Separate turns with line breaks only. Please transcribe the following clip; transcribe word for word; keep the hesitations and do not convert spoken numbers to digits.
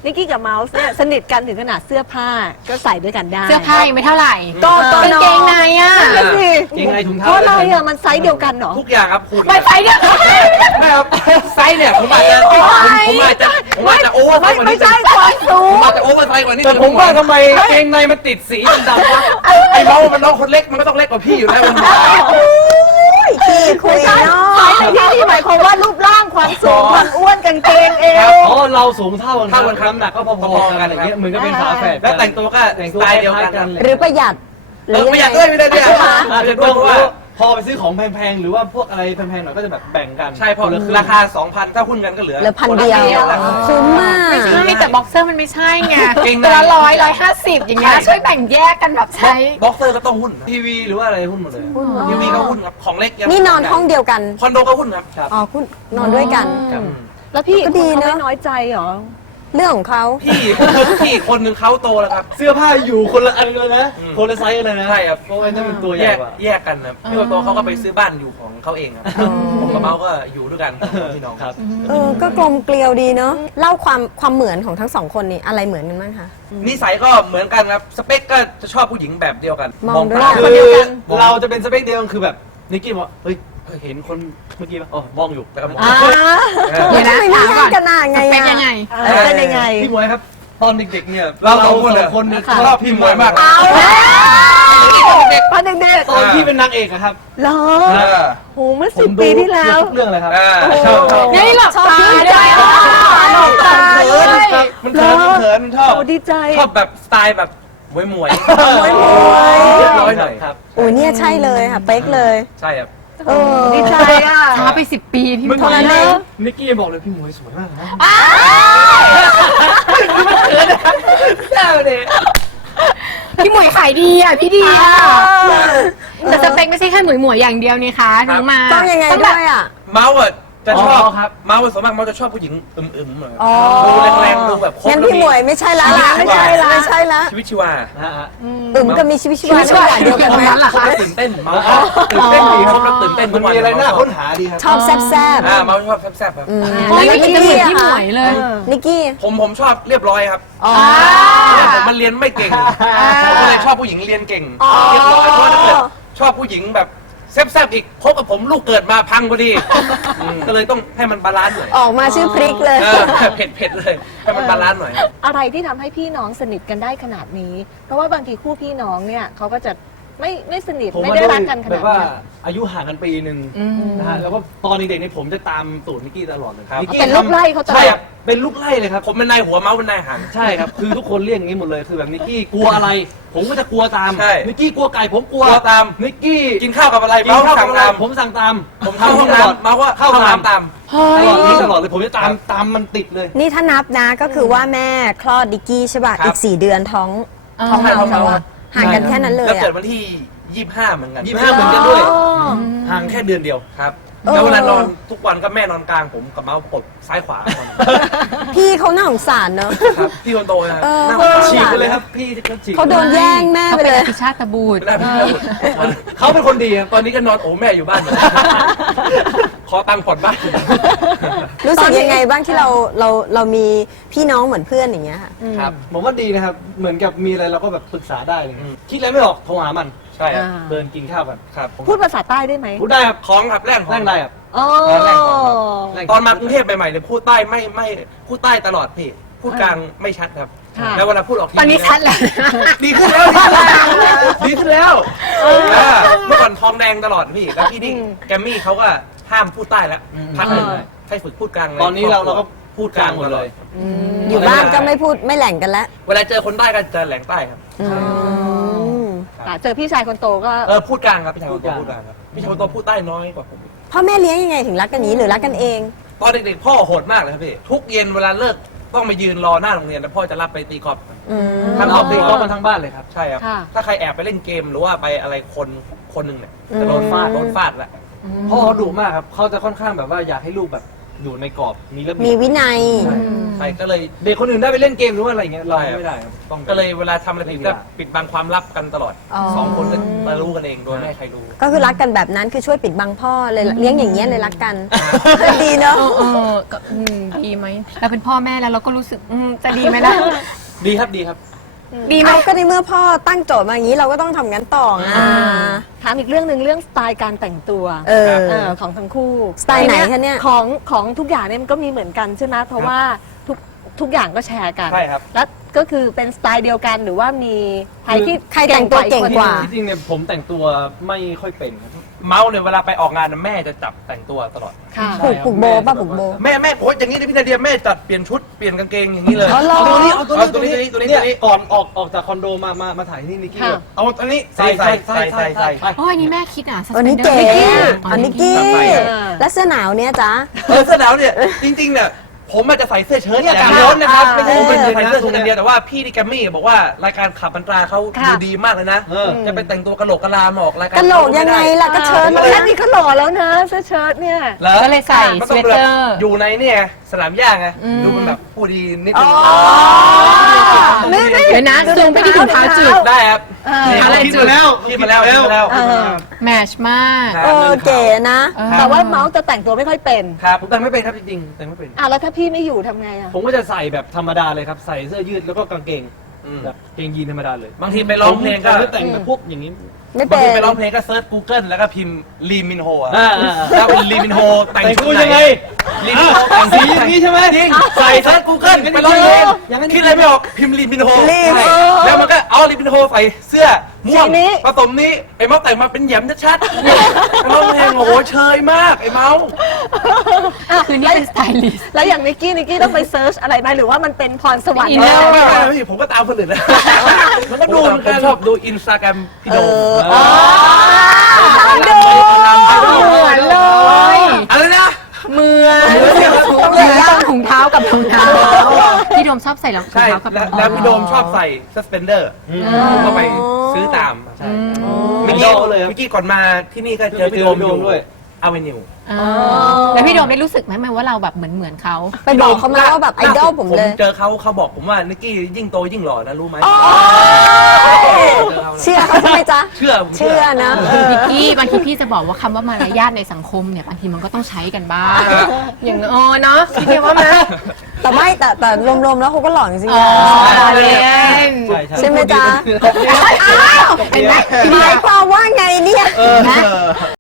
นิกกี้กับเมาส์เนี่ยสนิทกันถึงขนาดเสื้อผ้าก็ใส่ด้วยกันได้
เสื้อผ้ายังไม่เท่าไหร่
ก็ตัว
กางเกงในอ่ะ
นั่นสิ
เกงในถุง
เพ
เท้า
ราะอะไรอ่ะมันไซส์เดียวกันเหรอ
ทุกอย่างครับคุณ
ไปไซส์เดียวกัน
ไม่ครับไซส์เนี่ยผมอาจจะผมผมอาจจะผมอาจจะโอเวอร์ไซ
ไม่
ส์กว่านี้
ไม่ใช่ความสู
ผ
ง
มอาจจะโอเวอร์ไซส์กว่านี้
แต่ผมว่าทำไมเกงในมันติดสีดำๆวะ
ไอ้เมาส์มันน้องคนเล็กมันก็ต้องเล็กกว่าพี่อยู่แล้วมัน
พี่คุยกันไซส์ในที่นี่หมายความว่ารูปร่างความสูงความอ้วนกางเกงเอว
อ๋อเราสูงเท่ากันครับน้ำหนักก็พอๆกันอย่างเงี้ยเหมือนก็เป็นฝาแฝด
แล้วแต่งตัวก็สไตล์เดียวกัน
หรือประหยัด
เออไม่อยากเอ้ยไม่ได้เนี่ย
อาจจะด้วยว่าพอไปซื้อของแพงๆหรือว่าพวกอะไรแพงๆหน่อยก็จะแบบแบ่งกัน
ใช่พอราคา สองพัน ถ้าหุ้นกันก็เหลือ
เหลือพันเดียวคุ้มมาก
ไม่ใช่แต่บ็อกเซอร์มันไม่ใช่ไง
เกงใน
ตัวละร้อยร้อยห้าสิบอย่างเงี้ยช่วยแบ่งแยกกันแบบใช้
บ็อกเซอร์ก็ต้องหุ้น
ทีวีหรือว่าอะไรหุ้นหมดเลย
ทีวีก็หุ้นครับของเล็ก
นี่นอนห้องเดียวกัน
คอนโดก็หุ้นครับ
อ๋อคุณนอนด้วยกัน
ครับ
แล้วพี่
ก็ดี
เขา
เนอะ
ไม่น้อยใจเหรอ
เรื่องของเขา
พี่พี่คนหนึ่งเขาโตแล้วครับ
เสื้อผ้าอยู่คนละอันเลยนะ
อืม
คนละไซส์กันเลยนะ
ใช่ครับ
เพราะว่านั่นเป็นตัวให
แย
ญ่
ก
กว่า
แยกกันนะพี่คนโตเขาก็ไปซื้อบ้านอยู่ของเขาเองครับผมกับเมาก็อยู่ด้วยกันพี่น้อง
ครับ
เออก็กลมเกลียวดีเนาะเล่าความความเหมือนของทั้งสองคนนี่อะไรเหมือนกันบ้างคะ
นิสัยก็เหมือนกันครับสเปคก็จะชอบผู้หญิงแบบเดียวกัน
มองด้วย
ตา
คื
คนเดียว
อ
กัน
เราจะเป็นสเปคเดียวกันคือแบบนิกกี้บอกเฮ้ยเห็นคนเมื่อกี้ป่ะอ๋อมองอยู่
แล้วก็มอง
อ่า
เดี๋ยวนะ
ทำไมไม่
ถาม
แย
ก่อก น
กันอ่ะไง
เป็น
อ่ะ
ยังไง
เออเป็นยังไง
พี่หมวยครับตอนเด็กๆเนี่ย
เราสองคน
ส
เล
อย งคนเนี่ย
ค่ะ
ชอบพี่หมวยมาก
เอาแล้วเด็กตอนเด็ก
ตอนที่เป็นนางเอกอะครับ
ๆเหรอ
เออ
โหเมื่อสิบปีที่แล้ว
ทุกเรื่องเลยครับ
อ่า
ชอบชอบ
นี่หลับตาด้วย
ชอบ
หลับตา
เขิ
ด้
น
วย
มันเขินมันเขินมันชอบ
โอ้ดีใจ
ชอบแบบสไตล์แบบมวยมวย
มวยมวย
เรียบร้อยหน่อย
ครับ
โอ้ยเนี่ยใช่เลยค่ะเป๊กเลย
ใช่ครับ
เออ
ดีใจอ่ะ
ช้าไปสิบปีพี่
เมื่อ
หม
กี้
วย
นะนิกกี้บอกเลยพี่หมวยสวยมากนะ
พี่หมวยขายดีอ่ะพี่ดีอ่ะแต่สเปคไม่ใช่แค่หมวยหมวยอย่างเดียวนี่คะน้องมา
ต้องยังไง
ต้
ด้วยอ่ะ
เมาส์อะจะชอบ
อ๋อครับ
เมาส์ส่วนมากเมาส์จะชอบผู้หญิงอึมๆเลย
อ๋อ
ดูแรงๆดูแบบครบ
งั้น
แล้ว
พี่หมวยไม่ใช่ละ
ชีวิต
ไม่ใช่ละไม่ใช่ละ
ชีวิตชีวา
นะฮะ
อึมก็มีชีวิตชีวาในอย่างเดียวกันไหม
ครบแล้วตื่นเต้นเมาส์ตื่นเต้นดีครบแล้วตื่นเต้น
มันมีอะไรน่าค้นหาดีครับ
ชอบแซ่บ
อ่าเมาส์ชอบแซ่บๆครับ
ๆอืม
โอ้ย
แล้ว
ไม่
นิก
คิดจะเหมื
กี้
อน
อะ
พี่หม
คะ
วยเลย
นิกกี้
ผมผมชอบเรียบร้อยครับ
อ๋อ
ผมมันเรียนไม่เก่งผมก็เลยชอบผู้หญิงเรียนเก่งเรียบร้อยเพราะว่าถ้าเกิดชอบผู้หญิงแบบแซ่บๆอีกพบกับผมลูกเกิดมาพังพอดีอืมก็เลยต้องให้มันบาลานซ์หน่อย
ออกมาชื่อพริกเลย
เออเผ็ดเผ็ดๆเลยให้มันบาลานซ์หน่อย
อะไรที่ทำให้พี่น้องสนิทกันได้ขนาดนี้ เพราะว่าบางทีคู่พี่น้องเนี่ยเขาก็จะไม่ไม่สนิท
ผม
ไม่
ว่า
ได้
ด้ว
รั
ย
กกันข
แบ
นาด
บว่า
นี้
อายุห่างกันปีหนึ่งนะฮะแล้วก็ตอนเด็กๆเนี่ยผมจะตามตูดนิกกี้ตลอดเลย
ครับ
นิกกี้
เป็นลูกไล่เขาตลอด
ใช่ครับเป็นลูกไล่เลยครับ
ผมเป็นนายหัวเมาส์เป็นนายหาง
ใช่ครับ คือทุกคนเรียกอย่างนี้หมดเลย คือแบบนิกกี้กลัวอะไร ผมก็จะกลัวตาม
ใช่
นิกกี้กลัวไก่ผมกลัว
กลัวตาม
นิกกี้
กินข้าวกับอะไร
กิน
เมาส์
ข้าว
สั่ง
กับอะไร
ตาม
ผมสั่งตาม
ผมเข้าห้อง
ตลอด
น้ำเมาส์ว่าเข้า
เข้า
ห้อง
ตาม
น้ำตาม
ตลอดนี้ตลอดเลย ผมจะตามตามมันติดเลย
นี่ถ้านับนะก็คือว่าแม่คลอดดิกกี้ใช่ป่ะ
ครับ
อีกสี่เดือนท้อง
อ๋อ
ท้อง
ใช่
เรา
ท้อง
เขา
เรา
อะห่างกันแค่นั้นเลย
แล้ว
อะ
เกิดวันที่ยี่สิบห้าเหมือนกัน
ยี่สิบห้าเหมือนกันด้วย
อ๋อ
ห่างแค่เดือนเดียว
ครับ
เออ
แล้วเวลานอนทุกวันก็แม่นอนกลางผมกับเมาส์กดซ้ายขวา
พี่เขาน่าสงสารเนอะ
ครับพี่คนโตนะ
เออ
หน้า
เขา
ฉีกไปเลยครับ พี่ก็ฉีก
เขาโดนแย่งแม่
เขา
ไป
เป็น
เล
อย ภิชาตบูตร
หน้าพี่แล้ว
เขาเป็นคนดีครับ
ตอนนี้ก็นอนโอ้แม่อยู่บ้านเหมือนขอตังค์ผ่อนบ้าน
รู้สึกยังไงบ้างที่เราเราเรามีพี่น้องเหมือนเพื่อนอย่างเงี้ยค่ะ
ครับ ผมว่าดีนะครับ เหมือนกับมีอะไรเราก็แบบปรึกษาได้เลย
อืม
คิดอะไรไม่ออกโทรหามัน
ใช่ครับ
อ่า
เดินกินข้าวกัน
ครับ
พูดภาษาใต้ได้ไหม
พูดได้ครับ
ของครับแรงของ
แรงได้ครับ
อ๋อ
แรงของครับ
แรง
ตอนมากรุงเทพใหม่ๆเนี่ยพูดใต้ไม่ไม่พูดใต้ตลอดพี่พูดกลางไม่ชัดครับ
ค่ะ
แล้วเวลาพูดออกที
ตอนนี้ชัดแล้ว
ดีขึ้นแล้วดีขึ้นแล้วเออเมื่อก่อนทองแดงตลอดพี่แล้วพี่ดิ้งแกมมี่เขาก็ห้ามพูดใต้แล้วพักหนึ่งให้ฝึกพูดกลางเลย
ตอนนี้เราเราก็พูดกลางหมดเลย
อยู่บ้านก็ไม่พูดไม่แหล่งกันแล้ว
เวลาเจอคนใต้ก็จะแหลงใต้ครับ
อืม
อ่ะเจอพี่ชายคนโตก็
เออพูดกลางครับพี่ชายคนโต
พู
พู
ด
ด
ก
ก
ลา
ลาง งครับพี่ชายคนโตพูดใต้น้อยกว่าผม
พ่อแม่เลี้ยงยังไงถึงรักกันนี้หรือรักกันเอง
ตอนเด็กๆพ่อโหดมากเลยครับพี่ทุกเย็นเวลาเลิกต้องมายืนรอหน้าโรงเรียนแล้วพ่อจะรับไปตีกอล์ฟ
อืม
ทั้งครอบครัวก็มาทั้งบ้านเลยครับ
ใช่ครับ
ค่ะ
ถ้าใครแอบไปเล่นเกมหรือว่าไปอะไรคนคนหนึ่งเนี่ย
อืม
จะโดนฟาดโดนฟาดแหละ
พ่อเขาดุมากครับ เขาจะค่อนข้างแบบว่าอยากให้ลูกแบบอยู่ในกรอบมีระเบี
มี
ยบ
วินัย
ใช่ก็เลย
เด็กคนอื่นได้ไปเล่นเกมหรือว่าอะไรเงี้ยเราไม่ได้ครับต้อง
ก็เลยเวลาทำอะไรผิดก็ปิดบังความลับกันตลอดสองคนก็มารู้กันเองโดยไม่ให้ใครรู้
ก็คือรักกันแบบนั้นคือช่วยปิดบังพ่อเลยเลี้ยงอย่างเงี้ยเลยรักกัน ดีเนาะ
เออเออก็อืมดีไหมเราเป็นพ่อแม่แล้วเราก็รู้สึกอืมจะดีไหมล่ะ
ดีครับดีครับ
ดีไหม
เอาก็ในเมื่อพ่อตั้งโจทย์มาอย่างนี้เราก็ต้องทำงั้นต่อไง
อ่าถามอีกเรื่องหนึ่งเรื่องสไตล์การแต่งตัว
เออ
เออของทั้งคู่
สไตล์ไหนคะเนี่ย
ของของทุกอย่างเนี่ยมันก็มีเหมือนกันใช่ไหมเพราะว่าทุกทุกอย่างก็แชร์กัน
ใช่ครับ
แล้วก็คือเป็นสไตล์เดียวกันหรือว่ามีใครที่
ใครแต่งตัวเก่งกว่า
ที่จริงเนี่ยผมแต่งตัวไม่ค่อยเป็นครับ
เมาส์เนี่ยเวลาไปออกงานน่ะแม่จะจับแต่งตัวตลอด
ค่ะ
ผูกผูกโบป่ะผูกโบ
แม่แม่โอ้ยอย่างนี้เลยพี่นาเดียแม่จัดเปลี่ยนชุดเปลี่ยนกางเกงอย่างนี้เลย
อ๋อเหรอ
เอาตัวนี้เอาตัวนี้
เอาตัวนี้ตัวนี้
เนี่ย
ตัวนี้
ก่อนออกออกจากคอนโดมามามาถ่ายที่นิกกี้
ค่ะ
แบบ
เอาอันนี้
ใส่
ใส่
ใส่
ใส่
ใส่
ใส่
ใส่
ใส่
ใส่
โอ้ยอันนี้แม่คิดอ่ะ
อันนี้
suspender
เก๋
นิกกี้
อันนี้กี้
ใส่
แล้วเสื้อหนาวเนี่ยจ๊ะ
เออเสื้อหนาวเนี่ยจริงๆเนี่ยผมอาจจะใส่เสื้อเชิ้ตอย่างเดียวนะครับไม่ใช่ผมเป็นใส่เสื้อเชิ้ตอย่างเดียวแต่ว่าพี่ที่แกรมมี่บอกว่ารายการขับบันตราเขา
ค่ะ
ดูดีมากเลยนะ
เออ
จะไปแต่งตัวกะโหลกกะลามาออกรายการ
กะโหลกยังไงล่ะก็เชิญ
แล้
มาว นะ
นี่ก็หล่อแล้วนะเสื้อเชิ้ตเนี่ย
หรอ
ก็เลยใส่
ก็
ส
ต้อง
เวต
แบ
เต
บ
อร์
อยู่ในเนี่ยสนามหญ้าไง
อืม
ดูมันแบบผู้ดีนิดนึง
นี่นี่
เดี๋ยวนะซูมไปที่ถุงเท้าจุด
ได้ครับ
เออ
นี่
อะไร
คิด
จุด
มาแล้วคิดมาแล้วคิดมาแล้ว
เออ
แมชมาก
เออเก๋นะ
เออ
แต่ว่าเมาส์จะแต่งตัวไม่ค่อยเป็น
ครับผมแต่งไม่เป็นครับจริงๆแต่งไม่เป็น
อ่ะแล้วถ้าพี่ไม่อยู่ทำไงอ่ะ
ผมก็จะใส่แบบธรรมดาเลยครับ ใส่เสื้อยืดแล้วก็กางเกง
อืม
แบบเกงยีนธรรมดาเลย
บางทีไปร้องเพลงก็
ผมจะแต่งแบบพวกอย่างนี้
ไม่
บาง
เป็
ที
น
ไปร้องเพลงก็เซิร์ช Google แล้วก็พิมพ์ลีมินโฮอะ
อ่าอ่าอ่า
ถ้าเป็นลีมินโฮแต่ง
แต่ง
ชุ
ตัว
ดไหน
ยังไง
ลีมินโฮแต่ง
สี
ชุด
อ
ไหน
ย่างนี้ใช่ไหม
จริงใส่เซิร์ช Google ไปร้องเพลง
อย่างนั้น
คิดอะไรไม่ออกพิมพ์ลีมินโฮ
ลีมินโฮ
ใช่แล้วมันก็เอาลีมินโฮใส่เสื้อม่วง
สีนี้
ผสมนี้ไอ้เมาส์แต่งมาเป็นแหยมชัดๆเนี่ยไปร้องเพลงโอ้โหเชยมากไอ้เมาส์
คือนี่เป็นสไตลิสต์
แล้วอย่างนิกกี้นิกกี้ต้องไปเซิร์ชอะไรไหมหรือว่ามันเป็นพรสวรรค์
อิน
ไม่
เนอร์
ไม่ไม่พี่ผมก็ตามคนอื่นนะมันก็ดูเหมือนกันชอบดูอินสตาแกรมพี่โดม
อ๋อ
ดู
เหมือนเลย
อะไรนะ
เหมือนเหมือนถุงเท้ากับรองเท้าพี่โดมชอบใส่รอง
ใช่
เท้ากับร
แล้
อ
ว
งเท้า
แล้วพี่โดมชอบใส่ suspender ผมก็ไปซื้อตามใช่
มิ
เมื่อก กี้
กี้เลยครับ
เมื่อกี้ก่อนมาที่นี่ก็เจอพี่โดม
เจอพี่โดมด้วย
อาเวนิว
อ๋อแล้วพี่โดมได้รู้สึกไหมว่าเราแบบเหมืมือนเขา
ไปบอกเขามาว่าแบบไอดอลผมเลย
เจอเขาเขาบอกผมว่านิกกี้ยิ่งโตยิ่งหล่อนะรู้ไหม
เชื่อเขาใช่ไหมจ๊ะ
เชื่อผม
เชื่อนะเออ
นิกกี้บางทีพี่จะบอกว่าคำว่ามารยาทในสังคมเนี่ยบางทีมันก็ต้องใช้กันบ้าง อย่างเออเนาะพี่เดียวว่าไหม
แต่ไม่แต่แต่รวมๆแล้วเขาก็หล่อจริงๆ
อ๋อ
นะ
เล่น
ใช่ใช่
ใช่ไหมจ๊ะ
เห็นไหม
หมายความว่าไงเนี่ย
เออ